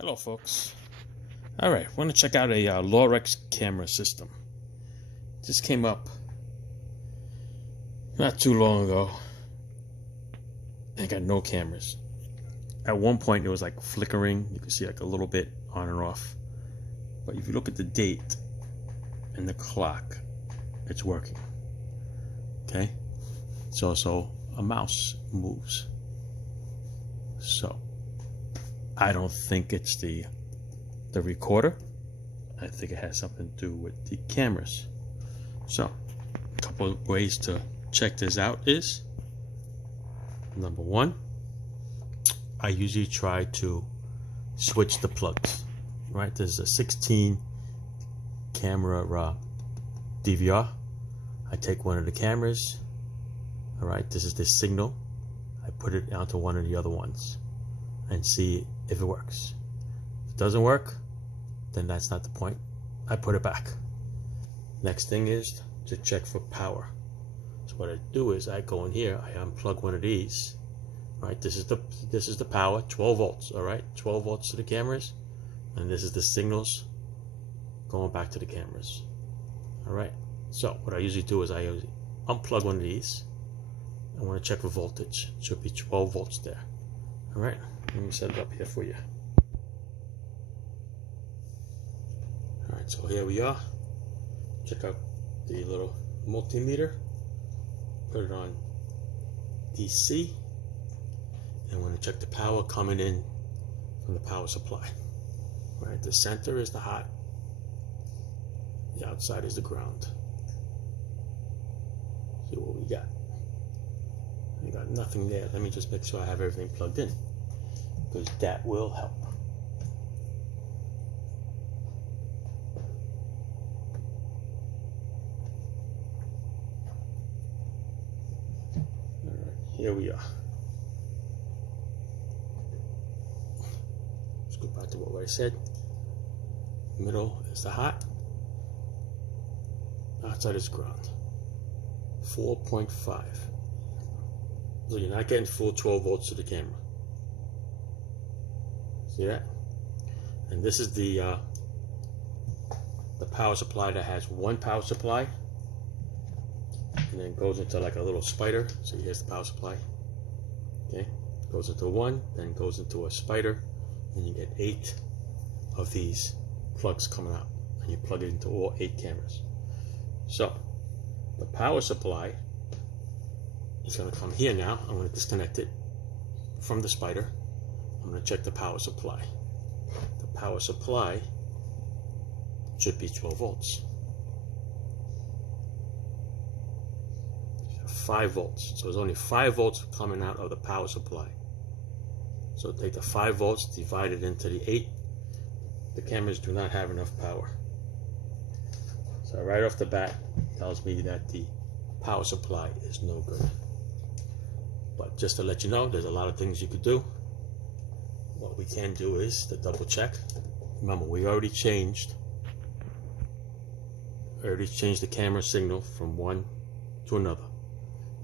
Hello folks. Alright, want to check out a Lorex camera system. This came up not too long ago. I got no cameras. At one point it was like flickering. You can see like a little bit on and off. But if you look at the date and the clock, it's working. Okay? It's also a mouse moves. So I don't think it's the recorder. I think it has something to do with the cameras. So a couple of ways to check this out is, number one, I usually try to switch the plugs. Right, there's a 16 camera DVR. I take one of the cameras. All right, this is the signal. I put it onto one of the other ones and see if it works. If it doesn't work, then that's not the point. I put it back. Next thing is to check for power. So what I do is I go in here, I unplug one of these. Right, this is the power, 12 volts. All right, 12 volts to the cameras, and this is the signals going back to the cameras. All right. So what I usually do is I usually unplug one of these. I want to check for voltage. It should be 12 volts there. All right. Let me set it up here for you. All right, so here we are. Check out the little multimeter. Put it on DC. And want to check the power coming in from the power supply. All right, the center is the hot. The outside is the ground. See what we got. We got nothing there. Let me just make sure I have everything plugged in, because that will help. All right, here we are. Let's go back to what I said. Middle is the hot. Outside is ground. 4.5. So you're not getting full 12 volts to the camera. See that? And this is the power supply that has one power supply, and then goes into like a little spider. So here's the power supply. Okay, goes into one, then goes into a spider, and you get 8 of these plugs coming out, and you plug it into all 8 cameras. So the power supply is going to come here now. I'm going to disconnect it from the spider. I'm going to check the power supply. The power supply should be 12 volts. 5 volts. So there's only 5 volts coming out of the power supply. So take the 5 volts, divide it into the 8. The cameras do not have enough power. So right off the bat, it tells me that the power supply is no good. But just to let you know, there's a lot of things you could do. What we can do is to double check. Remember, we already changed the camera signal from one to another.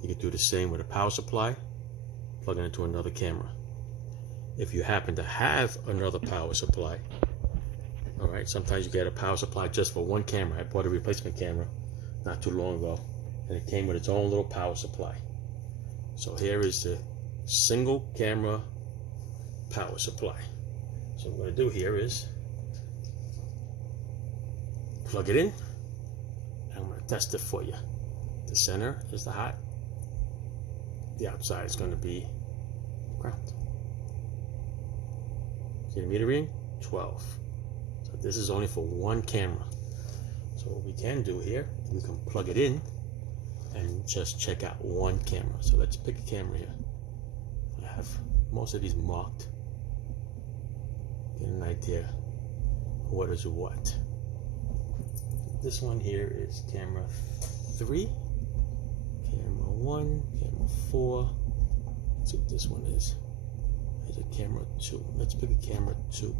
You could do the same with a power supply, plug it into another camera. If you happen to have another power supply, all right, sometimes you get a power supply just for one camera. I bought a replacement camera not too long ago, and it came with its own little power supply. So here is the single camera power supply. So what I'm going to do here is plug it in, and I'm going to test it for you. The center is the hot. The outside is going to be ground. See the meter reading? 12. So this is only for one camera. So what we can do here, we can plug it in and just check out one camera. So let's pick a camera here. I have most of these marked. Get an idea what is what. This one here is camera 3, camera 1, camera 4. Let's see what this one is. There's a camera 2. Let's pick a camera 2.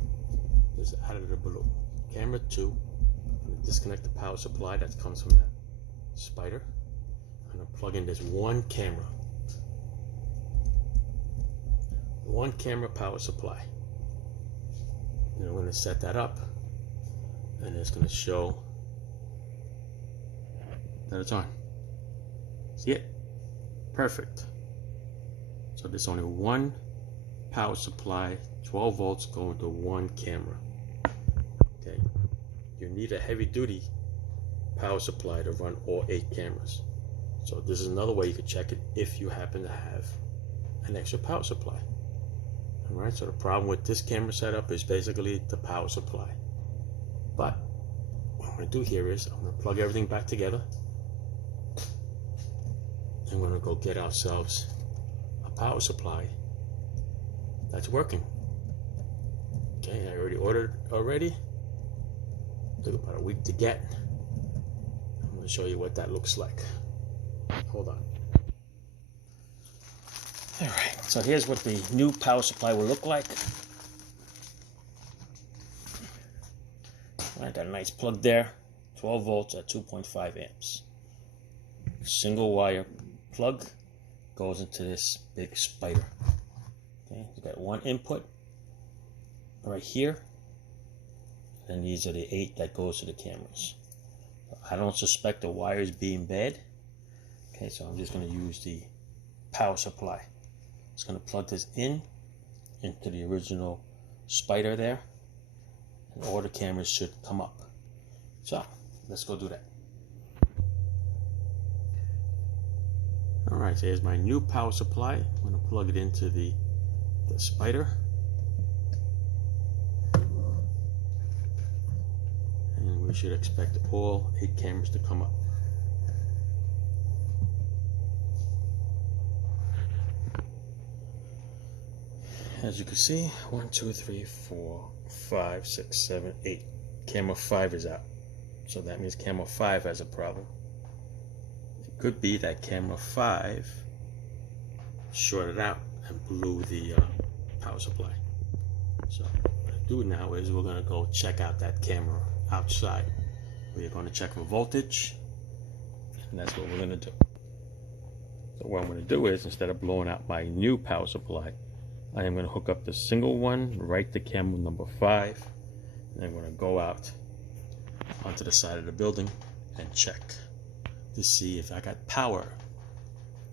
This is out of the blue. Camera 2. I'm going to disconnect the power supply that comes from that spider. I'm going to plug in this one camera. One camera power supply. And I'm going to set that up, and it's going to show that it's on. See it? Perfect. So there's only one power supply, 12 volts going to one camera. Okay, you need a heavy duty power supply to run all 8 cameras. So this is another way you could check it if you happen to have an extra power supply. Alright, so the problem with this camera setup is basically the power supply. But what I'm going to do here is I'm going to plug everything back together. And we're going to go get ourselves a power supply that's working. Okay, I already ordered already. Took about a week to get. I'm going to show you what that looks like. Hold on. Alright, so here's what the new power supply will look like. I got a nice plug there, 12 volts at 2.5 amps. Single wire plug goes into this big spider. Okay, you got one input right here, and these are the 8 that goes to the cameras. I don't suspect the wires being bad. Okay, so I'm just going to use the power supply. It's going to plug this into the original spider there, and all the cameras should come up. So let's go do that. Alright, so here's my new power supply. I'm going to plug it into the spider. And we should expect all 8 cameras to come up. As you can see, 1, 2, 3, 4, 5, 6, 7, 8. Camera 5 is out. So that means camera 5 has a problem. It could be that camera 5 shorted out and blew the power supply. So what I do now is we're going to go check out that camera outside. We're going to check for voltage, and that's what we're going to do. So what I'm going to do is, instead of blowing out my new power supply, I am going to hook up the single one right to camera number 5, and I'm going to go out onto the side of the building and check to see if I got power,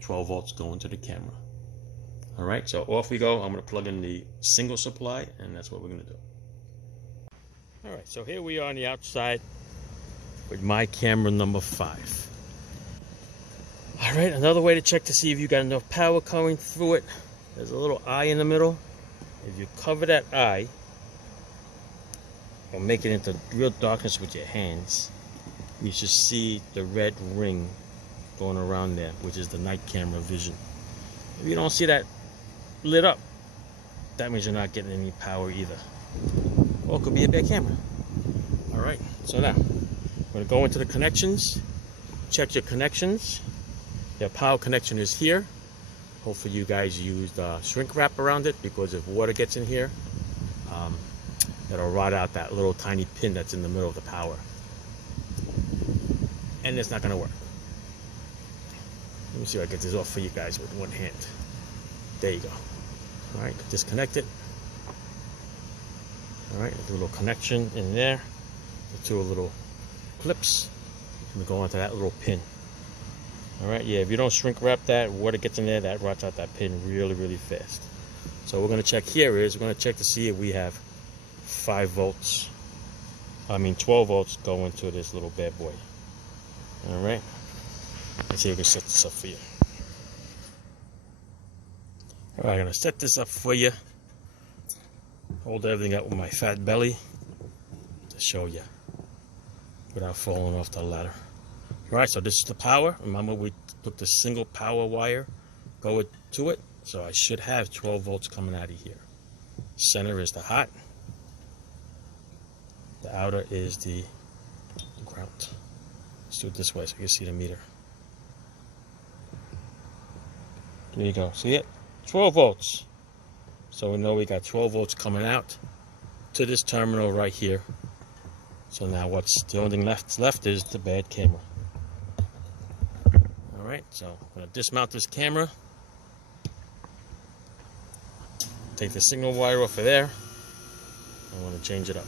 12 volts going to the camera. Alright, so off we go. I'm going to plug in the single supply, and that's what we're going to do. Alright, so here we are on the outside with my camera number 5. Alright, another way to check to see if you got enough power coming through it. There's a little eye in the middle. If you cover that eye or make it into real darkness with your hands, you should see the red ring going around there, which is the night camera vision. If you don't see that lit up, that means you're not getting any power either. Or it could be a bad camera. Alright, so now I'm going to go into the connections, check your connections. Your power connection is here. Hopefully you guys used shrink wrap around it, because if water gets in here, it'll rot out that little tiny pin that's in the middle of the power. And it's not going to work. Let me see if I get this off for you guys with one hand. There you go. Alright, disconnect it. Alright, there's a little connection in there. The 2 little clips. And go onto that little pin. Alright, yeah, if you don't shrink wrap that, water gets in there, that rots out that pin really, really fast. So what we're going to check here is, we're going to check to see if we have 12 volts going to this little bad boy. Alright, let's see if we can set this up for you. Alright, I'm going to set this up for you. Hold everything up with my fat belly to show you without falling off the ladder. Alright, so this is the power. Remember, we took the single power wire, go to it. So I should have 12 volts coming out of here. Center is the hot. The outer is the ground. Let's do it this way so you can see the meter. There you go. See it? 12 volts. So we know we got 12 volts coming out to this terminal right here. So now what's the only thing left is the bad camera. Alright, so I'm going to dismount this camera. Take the signal wire off of there. I want to change it up.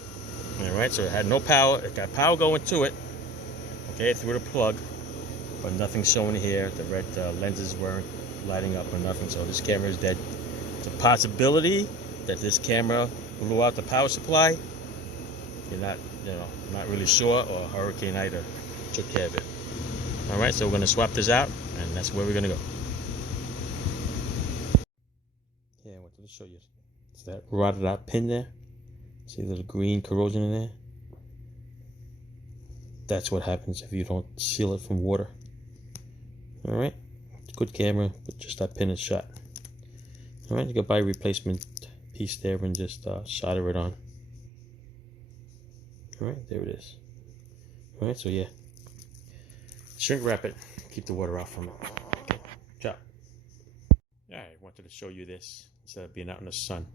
Alright, so it had no power. It got power going to it. Okay, through the plug. But nothing showing here. The red lenses weren't lighting up or nothing. So this camera is dead. It's a possibility that this camera blew out the power supply. You're not, not really sure, or Hurricane Ida took care of it. Alright, so we're going to swap this out, and that's where we're going to go. Yeah, I wanted to show you. It's that rotted out pin there. See a little green corrosion in there? That's what happens if you don't seal it from water. Alright, it's a good camera, but just that pin is shot. Alright, you can buy a replacement piece there and just solder it on. Alright, there it is. Alright, so yeah. Shrink wrap it, keep the water out from it. Okay, ciao. Alright, I wanted to show you this instead of being out in the sun.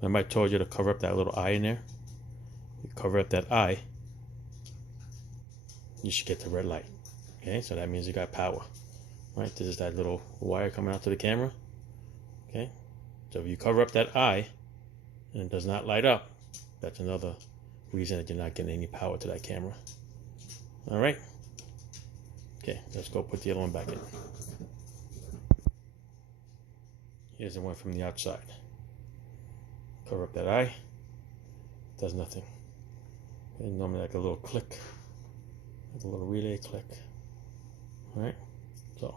Remember I told you to cover up that little eye in there? You cover up that eye, you should get the red light. Okay, so that means you got power. Right, this is that little wire coming out to the camera. Okay, so if you cover up that eye and it does not light up, that's another reason that you're not getting any power to that camera. Alright, okay, let's go put the other one back in. Here's the one from the outside. Cover up that eye, does nothing. And normally like a little click, like a little relay click. Alright, so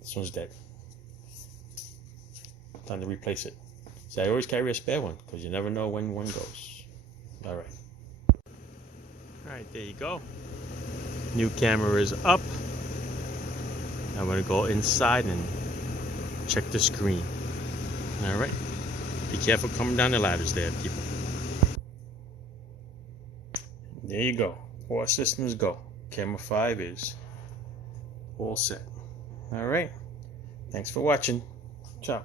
this one's dead. Time to replace it. So I always carry a spare one because you never know when one goes. Alright. Alright, there you go. New camera is up. I'm going to go inside and check the screen. Alright. Be careful coming down the ladders there, people. There you go. All systems go. Camera 5 is all set. Alright. Thanks for watching. Ciao.